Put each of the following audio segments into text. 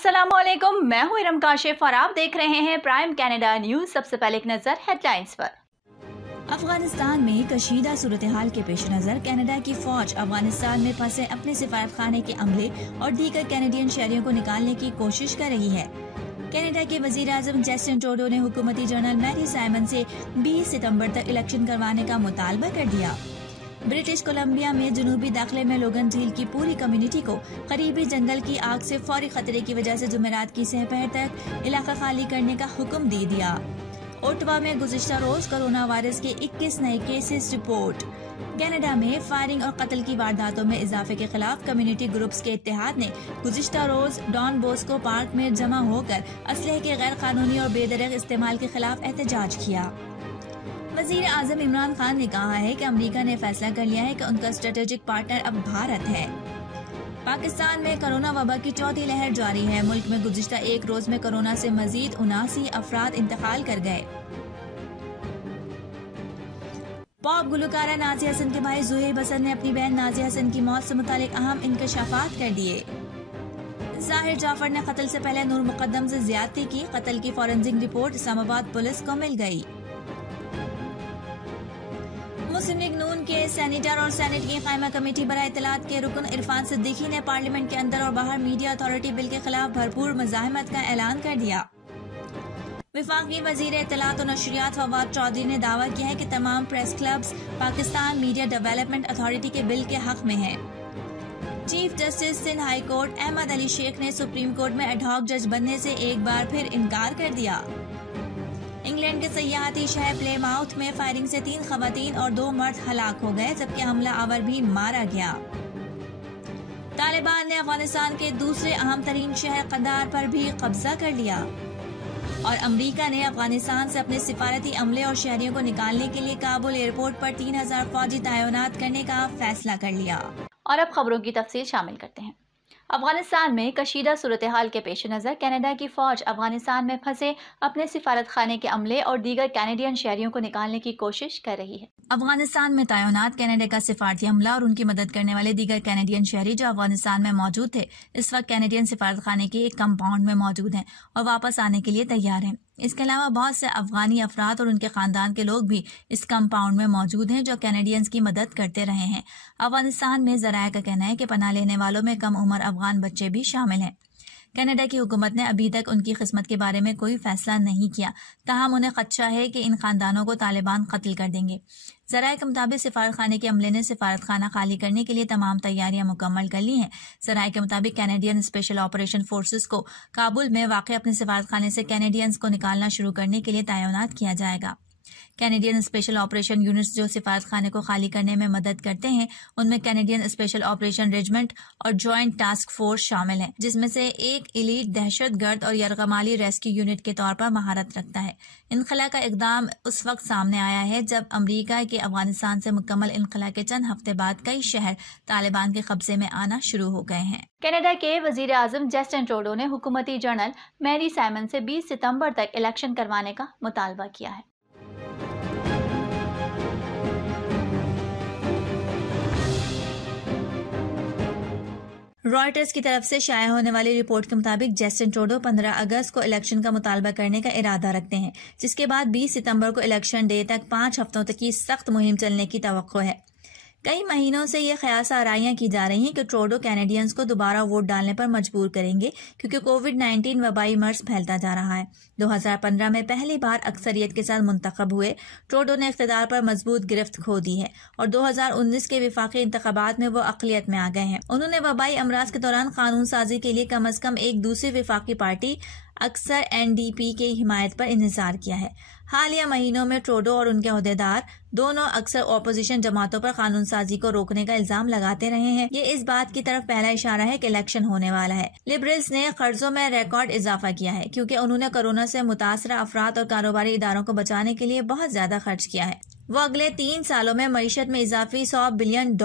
अस्सलामुअलैकुम, मैं हूं इरम काशिफ और आप देख रहे हैं प्राइम कनाडा न्यूज। सबसे पहले एक नजर हेडलाइंस पर। अफगानिस्तान में कशीदा सूरत हाल के पेश नजर कनाडा की फौज अफगानिस्तान में फंसे अपने सिफारत खाने के अमले और दीगर कैनेडियन शहरियों को निकालने की कोशिश कर रही है। कनाडा के वजीर आजम जस्टिन ट्रूडो ने हुकूमती जनरल मैरी साइमन से 20 सितंबर तक इलेक्शन करवाने का मुतालबा कर दिया। ब्रिटिश कोलंबिया में जनूबी दाखिले में लोगन झील की पूरी कम्युनिटी को करीबी जंगल की आग से फौरी खतरे की वजह से जुमेरात की सहपहर तक इलाका खाली करने का हुक्म दे दिया। ओटावा में गुज़िश्ता रोज कोरोना वायरस के 21 नए केसेस रिपोर्ट। कनाडा में फायरिंग और कत्ल की वारदातों में इजाफे के खिलाफ कम्युनिटी ग्रुप्स के इत्तेहाद ने गुज़िश्ता रोज डॉन बॉस्को पार्क में जमा होकर असलहे के गैर कानूनी और बेदरग इस्तेमाल के खिलाफ एहतजाज किया। वजीर आजम इमरान खान ने कहा है कि अमेरिका ने फैसला कर लिया है कि उनका स्ट्रेटेजिक पार्टनर अब भारत है। पाकिस्तान में कोरोना वबा की चौथी लहर जारी है। मुल्क में गुज़िश्ता एक रोज में कोरोना से मजीद 79 अफराद इंतकाल कर गए। पॉप गुलकारा नाज़िया हसन के भाई ज़ुहैब हसन ने अपनी बहन नाज़िया हसन की मौत से मुतालिक अहम इंकशाफात कर दिए। जाहिर जाफर ने कत्ल से पहले नूर मुकद्दम से ज्यादती की। कत्ल की फॉरेंसिक रिपोर्ट इस्लामाबाद पुलिस को मिल गई। मुस्लिम लीग नून के सेनेटर और सेनेट की कायमा कमेटी बराए इत्तलात के रुकन इरफान सिद्दीकी ने पार्लियामेंट के अंदर और बाहर मीडिया अथॉरिटी बिल के खिलाफ भरपूर मुजाहिमत का ऐलान कर दिया। वफाकी वजीर इत्तलात और नशरियात फवाद चौधरी ने दावा किया है कि तमाम press clubs Pakistan media development authority के बिल के हक में है। Chief justice Sindh high court Ahmed Ali Sheikh ने सुप्रीम कोर्ट में एडहॉक जज बनने से एक बार फिर इनकार कर दिया। इंग्लैंड के सयाहती शहर प्लेमाउथ में फायरिंग से 3 खवातीन और 2 मर्द हलाक हो गए, जबकि हमला आवर भी मारा गया। तालिबान ने अफगानिस्तान के दूसरे अहम तरीन शहर कदार पर भी कब्जा कर लिया। और अमेरिका ने अफगानिस्तान से अपने सिफारती अमले और शहरियों को निकालने के लिए काबुल एयरपोर्ट पर 3000 फौजी तैनात करने का फैसला कर लिया। और अब खबरों की तफसील शामिल करते हैं। अफगानिस्तान में कशीदा सूरत हाल के पेश नज़र कनाडा की फौज अफगानिस्तान में फंसे अपने सिफारत खाने के अमले और दीगर कैनेडियन शहरियों को निकालने की कोशिश कर रही है। अफगानिस्तान में तैनात कनाडा का सिफारती अमला और उनकी मदद करने वाले दीगर कैनेडियन शहरी जो अफगानिस्तान में मौजूद थे, इस वक्त कैनेडियन सिफारत खाने के एक कंपाउंड में मौजूद हैं और वापस आने के लिए तैयार हैं। इसके अलावा बहुत से अफगानी अफराद और उनके खानदान के लोग भी इस कंपाउंड में मौजूद हैं जो कैनेडियंस की मदद करते रहे हैं। अफगानिस्तान में ज़राए का कहना है कि पनाह लेने वालों में कम उम्र अफगान बच्चे भी शामिल हैं। कनाडा की हुकूमत ने अभी तक उनकी किस्मत के बारे में कोई फैसला नहीं किया, ताहम उन्हें खदशा है कि इन खानदानों को तालिबान कत्ल कर देंगे। ज़राए के मुताबिक सिफारत खाने के अमले ने सिफारत खाना खाली करने के लिए तमाम तैयारियां मुकम्मल कर ली हैं। ज़राए के मुताबिक कैनेडियन स्पेशल ऑपरेशन फोर्सेस को काबुल में वाक़ अपने सिफारत खाने से कैनेडियंस को निकालना शुरू करने के लिए तैनात किया जाएगा। कैनेडियन स्पेशल ऑपरेशन यूनिट्स जो सिफारत खाने को खाली करने में मदद करते हैं, उनमें कैनेडियन स्पेशल ऑपरेशन रेजिमेंट और जॉइंट टास्क फोर्स शामिल है, जिसमें से एक इलीट दहशतगर्द और यरगमाली रेस्क्यू यूनिट के तौर पर महारत रखता है। इनखला का इकदाम उस वक्त सामने आया है जब अमरीका के अफगानिस्तान से मुकम्मल इनखला के चंद हफ्ते बाद कई शहर तालिबान के कब्जे में आना शुरू हो गए हैं। कनाडा के वजीर आजम जस्टिन ट्रूडो ने हुकूमती जनरल मैरी साइमन से 20 सितंबर तक इलेक्शन करवाने का मुतालबा किया है। रॉयटर्स की तरफ से शाया होने वाली रिपोर्ट के मुताबिक जस्टिन ट्रूडो 15 अगस्त को इलेक्शन का मुतालबा करने का इरादा रखते हैं, जिसके बाद 20 सितंबर को इलेक्शन डे तक 5 हफ्तों तक की सख्त मुहिम चलने की तवक्को है। कई महीनों से ये ख्यास आराइयां की जा रही हैं कि ट्रूडो कैनेडियंस को दोबारा वोट डालने पर मजबूर करेंगे, क्योंकि कोविड-19 वबाई मर्ज फैलता जा रहा है। 2015 में पहली बार अक्सरियत के साथ मुंतखब हुए ट्रूडो ने इख्तिदार पर मजबूत गिरफ्त खो दी है और 2019 के विफाकी इंतखाबात में वो अक़लियत में आ गए हैं। उन्होंने वबाई अमराज के दौरान कानून साजी के लिए कम अज कम एक दूसरी विफाकी पार्टी अक्सर NDP की हिमायत पर इंतजार किया है। हालिया महीनों में ट्रूडो और उनके अहदेदार दोनों अक्सर ऑपोजिशन जमातों पर कानून साजी को रोकने का इल्जाम लगाते रहे हैं। ये इस बात की तरफ पहला इशारा है कि इलेक्शन होने वाला है। लिबरल्स ने कर्जों में रिकॉर्ड इजाफा किया है, क्योंकि उन्होंने कोरोना से मुतासरा अफराद और कारोबारी इदारों को बचाने के लिए बहुत ज्यादा खर्च किया है। वो अगले 3 सालों में मईशत में इजाफी $100 बिलियन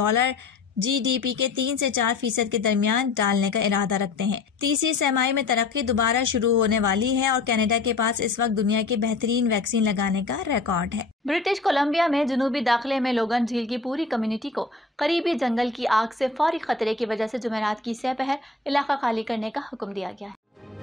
GDP के 3 से 4% के दरमियान डालने का इरादा रखते हैं। तीसरी सरमाई में तरक्की दोबारा शुरू होने वाली है और कनाडा के पास इस वक्त दुनिया की बेहतरीन वैक्सीन लगाने का रिकॉर्ड है। ब्रिटिश कोलंबिया में जनूबी दाखिले में लोगन झील की पूरी कम्युनिटी को करीबी जंगल की आग से फौरी खतरे की वजह से जुमेरात की सहपहर इलाका खाली करने का हुक्म दिया गया है।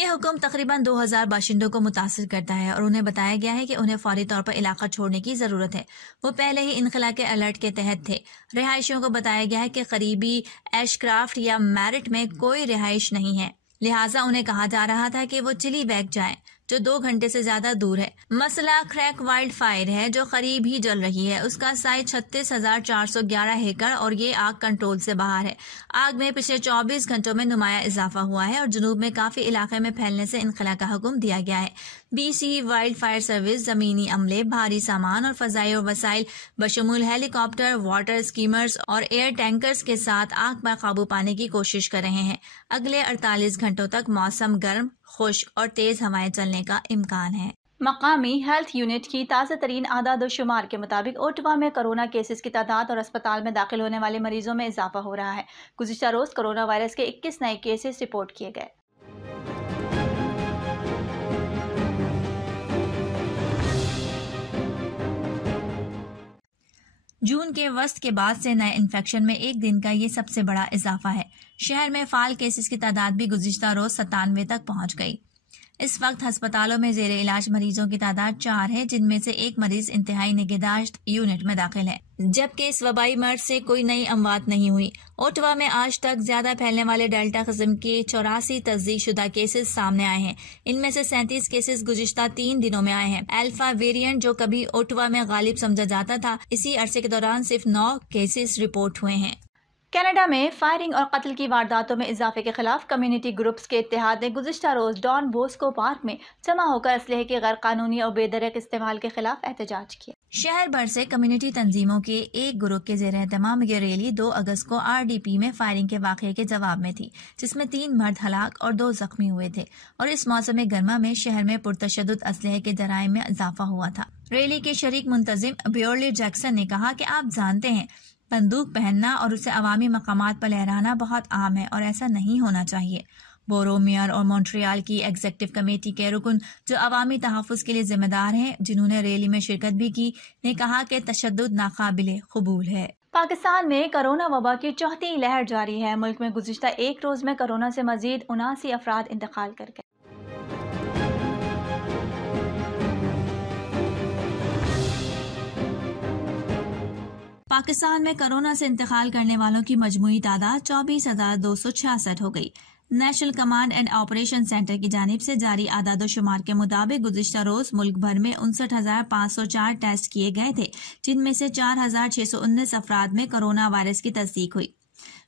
ये हुक्म तकरीबन 2000 बाशिंदों को मुतासिर करता है और उन्हें बताया गया है कि उन्हें फौरी तौर पर इलाका छोड़ने की जरूरत है। वो पहले ही इनखला के अलर्ट के तहत थे। रिहायशियों को बताया गया है कि करीबी एशक्राफ्ट या मैरिट में कोई रिहाइश नहीं है, लिहाजा उन्हें कहा जा रहा था कि वो चिली वैक जाएं, जो 2 घंटे से ज्यादा दूर है। मसला क्रैक वाइल्ड फायर है जो करीब ही जल रही है। उसका साइज 36,411 एकड़ और ये आग कंट्रोल से बाहर है। आग में पिछले 24 घंटों में नुमाया इजाफा हुआ है और जुनूब में काफी इलाके में फैलने से इनखला का हुक्म दिया गया है। BC वाइल्ड फायर सर्विस जमीनी अमले, भारी सामान और फजाई और वसाइल बशमूल हेलीकॉप्टर, वाटर स्कीमर्स और एयर टैंकर्स के साथ आग पर काबू पाने की कोशिश कर रहे हैं। अगले 48 घंटों तक मौसम गर्म, खुश्क और तेज हवाएं चलने का इम्कान है। मकामी हेल्थ यूनिट की ताज़ा तरीन आदाद शुमार के मुताबिक ओटावा में कोरोना केसेस की तादाद और अस्पताल में दाखिल होने वाले मरीजों में इजाफा हो रहा है। गुज़िश्ता रोज कोरोना वायरस के 21 नए केसेस रिपोर्ट किए गए। जून के वस्त के बाद से नए इन्फेक्शन में एक दिन का ये सबसे बड़ा इजाफा है। शहर में फाल केसेस की तादाद भी गुज़िश्ता रोज 97 तक पहुंच गई। इस वक्त अस्पतालों में जेर इलाज मरीजों की तादाद 4 है, जिनमें से एक मरीज इंतहाई निगहदाश्त यूनिट में दाखिल है, जबकि इस वबाई मर्ज से कोई नई अमवात नहीं हुई। ओटावा में आज तक ज्यादा फैलने वाले डेल्टा किस्म के 84 तस्दीक शुदा केसेस सामने आए हैं। इनमें से 37 केसेस गुज़िश्ता 3 दिनों में आए हैं। अल्फा वेरिएंट, जो कभी ओटावा में गालिब समझा जाता था, इसी अरसे के दौरान सिर्फ 9 केसेस रिपोर्ट हुए हैं। कनाडा में फायरिंग और कत्ल की वारदातों में इजाफे के खिलाफ कम्युनिटी ग्रुप्स के इत्तेहाद ने गुज़िश्ता रोज डॉन बोस्को पार्क में जमा होकर असलहे के गैर कानूनी और बेदरक इस्तेमाल के खिलाफ एहतजाज किया। शहर भर से कम्युनिटी तंजीमों के एक ग्रुप के जेर एहतमाम ये रैली 2 अगस्त को RDP में फायरिंग के वाक़े के जवाब में थी, जिसमें 3 मर्द हलाक और 2 जख्मी हुए थे और इस मौसम गर्मा में शहर में पुरतशद्दुद असलहे के जराइम में इजाफा हुआ था। रैली के शरीक मुंतजिम ब्योरली जैक्सन ने कहा कि आप जानते हैं, बंदूक पहनना और उसे अवामी मकामात पर लहराना बहुत आम है और ऐसा नहीं होना चाहिए। बोरो मेयर और मॉन्ट्रियल की एग्जीक्यूटिव कमेटी के रुकन, जो अवामी तहफ़्फ़ुज़ के लिए जिम्मेदार हैं, जिन्होंने रैली में शिरकत भी की, ने कहा कि तशद्दुद नाकाबिले क़बूल है। पाकिस्तान में कोरोना वबा की चौथी लहर जारी है। मुल्क में गुज़िश्ता एक रोज में कोरोना से मजीद 79 अफराद इंतकाल कर गए। पाकिस्तान में कोरोना से इंतकाल करने वालों की मजमूई तादाद 24,266 हो गई। National command and operation centre की जानिब से जारी आदाद शुमार के मुताबिक गुज़िश्ता रोज मुल्क भर में 59,504 टेस्ट किए गए थे, जिनमें से 4,619 अफराद में कोरोना वायरस की तस्दीक हुई।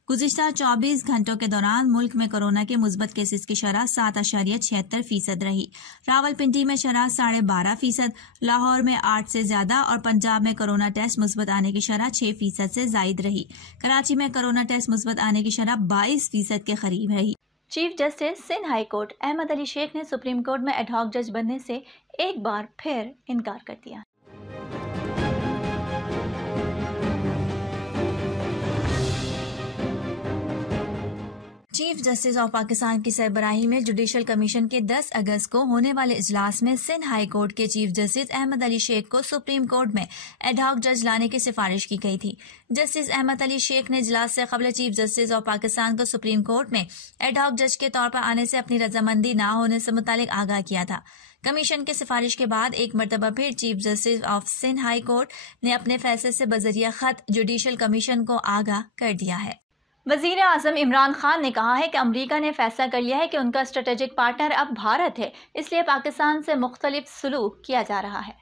गुज़िश्ता 24 घंटों के दौरान मुल्क में कोरोना के मुस्बत केसेस की शरह 7.76% रही। रावलपिंडी में शरह 12.5%, लाहौर में 8 से ज्यादा और पंजाब में कोरोना टेस्ट मुस्बत आने की शरह 6% से जायद रही। कराची में कोरोना टेस्ट मुस्बत आने की शरह 22% के करीब रही। Chief justice Sindh high court Ahmed Ali Sheikh ने सुप्रीम कोर्ट में एडहॉक जज बनने से एक बार फिर इनकार कर दिया। चीफ जस्टिस ऑफ पाकिस्तान की सरबराही में जुडिशल कमीशन के 10 अगस्त को होने वाले इजलास में सिंध हाई कोर्ट के चीफ जस्टिस अहमद अली शेख को सुप्रीम कोर्ट में एडहॉक जज लाने की सिफारिश की गई थी। जस्टिस अहमद अली शेख ने इजलास से कबल चीफ जस्टिस ऑफ पाकिस्तान को सुप्रीम कोर्ट में एडहॉक जज के तौर पर आने से अपनी रजामंदी न होने से मुतालिक आगाह किया था। कमीशन की सिफारिश के बाद एक मरतबा फिर chief justice of Sindh high court ने अपने फैसले से बजरिया खत जुडिशल कमीशन को आगाह कर दिया है। वज़ीर आज़म इमरान खान ने कहा है कि अमेरिका ने फैसला कर लिया है कि उनका स्ट्रेटेजिक पार्टनर अब भारत है, इसलिए पाकिस्तान से मुख्तलिफ सलूक किया जा रहा है।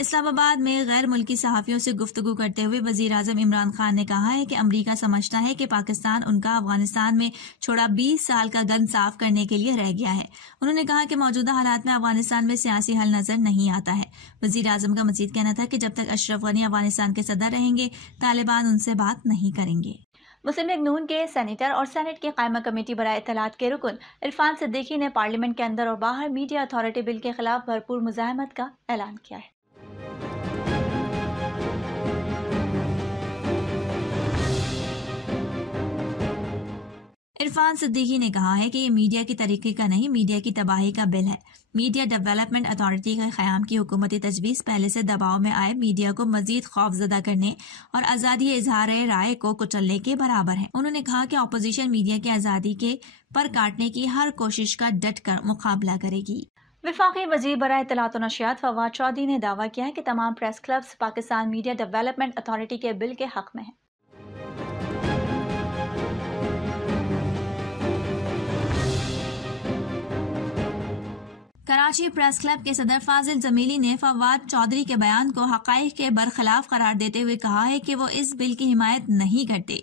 इस्लामाबाद में गैर मुल्की सहाफ़ियों से गुफ्तगू करते हुए वज़ीर आज़म इमरान खान ने कहा है कि अमेरिका समझता है कि पाकिस्तान उनका अफगानिस्तान में छोड़ा 20 साल का गन साफ करने के लिए रह गया है। उन्होंने कहा कि मौजूदा हालात में अफगानिस्तान में सियासी हल नजर नहीं आता है। वज़ीर आज़म का मज़ीद कहना था कि जब तक अशरफ गनी अफगानिस्तान के सदर रहेंगे, तालिबान उनसे बात नहीं करेंगे। मुस्लिम लीग नून के सेनेटर और सेनेट की कायमा कमेटी बराए इत्तलात के रुकन इरफान सिद्दीकी ने पार्लियामेंट के अंदर और बाहर मीडिया अथॉरिटी बिल के खिलाफ भरपूर मुज़ाहमत का ऐलान किया है। इरफान सिद्दीकी ने कहा है कि ये मीडिया की तरक्की का नहीं, मीडिया की तबाही का बिल है। मीडिया डेवलपमेंट अथॉरिटी के क़याम की हुकूमती तजवीज़ पहले से दबाव में आए मीडिया को मजीद खौफजदा करने और आज़ादी इजहार राय को कुचलने के बराबर है। उन्होंने कहा कि अपोजिशन मीडिया की आज़ादी के पर काटने की हर कोशिश का डट कर मुकाबला करेगी। वफाकी वज़ीर बराए इत्तलात व नशियात फवाद चौधरी ने दावा किया है कि तमाम press clubs Pakistan media development authority के बिल के हक में हैं। कराची प्रेस क्लब के सदर फाजिल जमीली ने फवाद चौधरी के बयान को हक़ाइक़ के बरखिलाफ करार देते हुए कहा है कि वो इस बिल की हिमायत नहीं करते।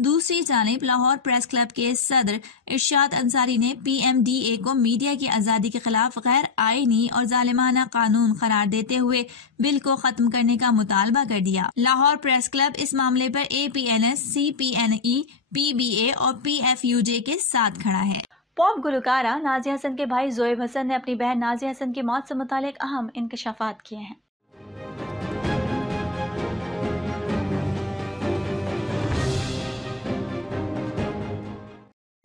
दूसरी जानिब लाहौर प्रेस क्लब के सदर इरशाद अंसारी ने PMDA को मीडिया की आज़ादी के खिलाफ गैर आईनी और जालिमाना कानून करार देते हुए बिल को खत्म करने का मुतालबा कर दिया। लाहौर प्रेस क्लब इस मामले पर APNS, CPNE, PBA और PFUJ के साथ खड़ा है। पॉप गुलकारा नाज़िया हसन के भाई ज़ोएब हसन ने अपनी बहन नाज़िया हसन की मौत से मुतालिक अहम इंकशाफात किए हैं।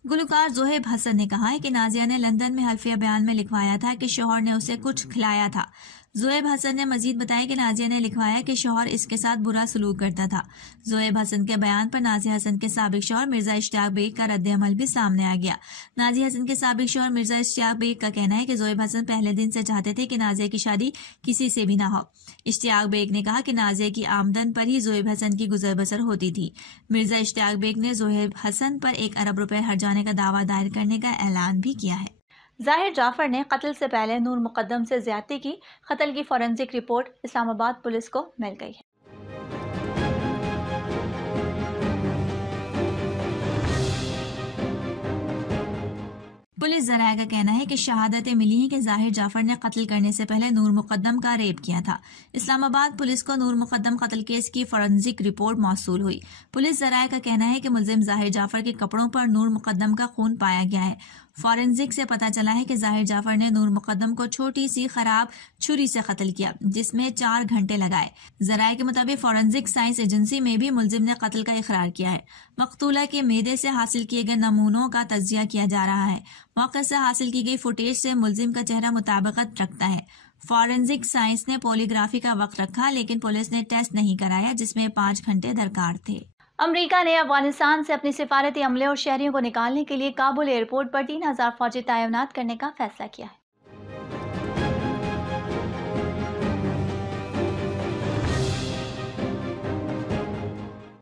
गुलकार ज़ोएब हसन ने कहा है कि नाज़िया ने लंदन में हल्फिया बयान में लिखवाया था कि शौहर ने उसे कुछ खिलाया था। ज़ोएब हसन ने मजीद बताया कि नाज़िया ने लिखवाया कि शौहर इसके साथ बुरा सलूक करता था। ज़ोएब हसन के बयान पर नाज़िया हसन के साबिक शौहर मिर्जा इश्तियाक बेग का रद्द-ए-अमल भी सामने आ गया। नाज़िया हसन के साबिक शौहर मिर्जा इश्तियाक बेग का कहना है कि ज़ोएब हसन पहले दिन से चाहते थे कि नाज़िया की शादी किसी से भी ना हो। इश्तियाक बेग ने कहा कि नाज़िया की आमदन पर ही ज़ोएब हसन की गुजर बसर होती थी। मिर्जा इश्तियाक बेग ने ज़ोएब हसन पर 1 अरब रुपए हर्जाने का दावा दायर करने का ऐलान भी किया है। ज़ाहिर जाफर ने कत्ल से पहले नूर मुकद्दम से ज्यादती की। कत्ल की फॉरेंसिक रिपोर्ट इस्लामाबाद पुलिस को मिल गई है। पुलिस ज़राए का कहना है कि शहादतें मिली हैं कि ज़ाहिर जाफर ने कत्ल करने से पहले नूर मुकद्दम का रेप किया था। इस्लामाबाद पुलिस को नूर मुकद्दम कत्ल केस की फॉरेंसिक रिपोर्ट मौसूल हुई। पुलिस ज़राए का कहना है कि मुल्जिम ज़ाहिर जाफर के कपड़ों पर नूर मुकद्दम का खून पाया गया है। फॉरेंसिक से पता चला है कि ज़ाहिर जाफर ने नूर मुकद्दम को छोटी सी खराब छुरी से कत्ल किया, जिसमें 4 घंटे लगाए। ज़राए के मुताबिक फॉरेंसिक साइंस एजेंसी में भी मुल्जिम ने कत्ल का इकरार किया है। मकतूला के मेदे से हासिल किए गए नमूनों का तज्जिया किया जा रहा है। मौके से हासिल की गई फुटेज से मुल्जिम का चेहरा मुताबिकत रखता है। फॉरेंसिक साइंस ने पॉलीग्राफी का वक्त रखा, लेकिन पुलिस ने टेस्ट नहीं कराया, जिसमें 5 घंटे दरकार थे। अमेरिका ने अफगानिस्तान से अपनी सिफारती अमले और शहरियों को निकालने के लिए काबुल एयरपोर्ट पर 3000 फौजी तैनात करने का फैसला किया है।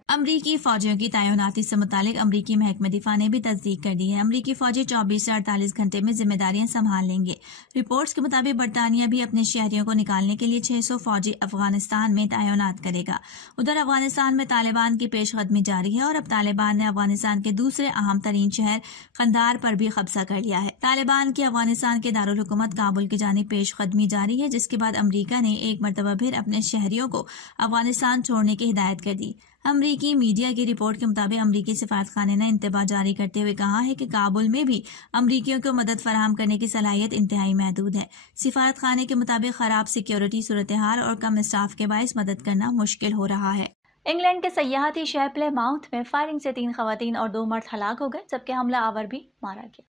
अमरीकी फौजियों की तैनाती से मुतालिक अमरीकी महकमे दिफा ने भी तस्दीक कर दी है। अमरीकी फौजी 24 से 48 घंटे में जिम्मेदारियां संभाल लेंगे। रिपोर्ट्स के मुताबिक बरतानिया भी अपने शहरियों को निकालने के लिए 600 फौजी अफगानिस्तान में तैनात करेगा। उधर अफगानिस्तान में तालिबान की पेशकदमी जारी है और अब तालिबान ने अफगानिस्तान के दूसरे अहम तरीन शहर कंधार पर भी कब्जा कर लिया है। तालिबान की अफगानिस्तान के दारुल हुकूमत काबुल की जानिब पेशकदमी जारी है, जिसके बाद अमरीका ने एक मरतबा फिर अपने शहरियों को अफगानिस्तान छोड़ने की हिदायत कर दी। अमरीकी मीडिया की रिपोर्ट के मुताबिक अमरीकी सिफारतखाने ने इंतबा जारी करते हुए कहा है कि काबुल में भी अमरीकियों को मदद फराहम करने की सलाहियत इंतहाई महदूद है। सिफारतखाने के मुताबिक खराब सिक्योरिटी सूरत हाल और कम स्टाफ के बायस मदद करना मुश्किल हो रहा है। इंग्लैंड के सयाहती शहर प्लेमाउथ में फायरिंग से 3 खवातीन और 2 मर्द हलाक हो गए, जबकि हमला आवर भी मारा गया।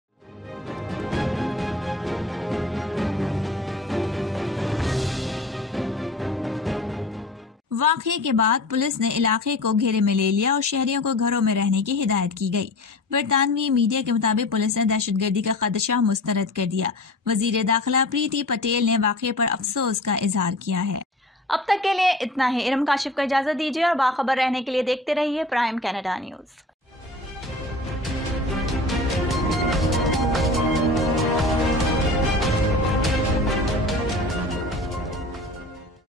वाक़ये के बाद पुलिस ने इलाके को घेरे में ले लिया और शहरियों को घरों में रहने की हिदायत की गई। बरतानवी मीडिया के मुताबिक पुलिस ने दहशतगर्दी का खदशा मुस्तरद कर दिया। वजीर दाखिला प्रीति पटेल ने वाक़ये पर अफसोस का इजहार किया है। अब तक के लिए इतना ही। इरम काशिफ को इजाजत दीजिए और बाखबर रहने के लिए देखते रहिए प्राइम कनाडा न्यूज़।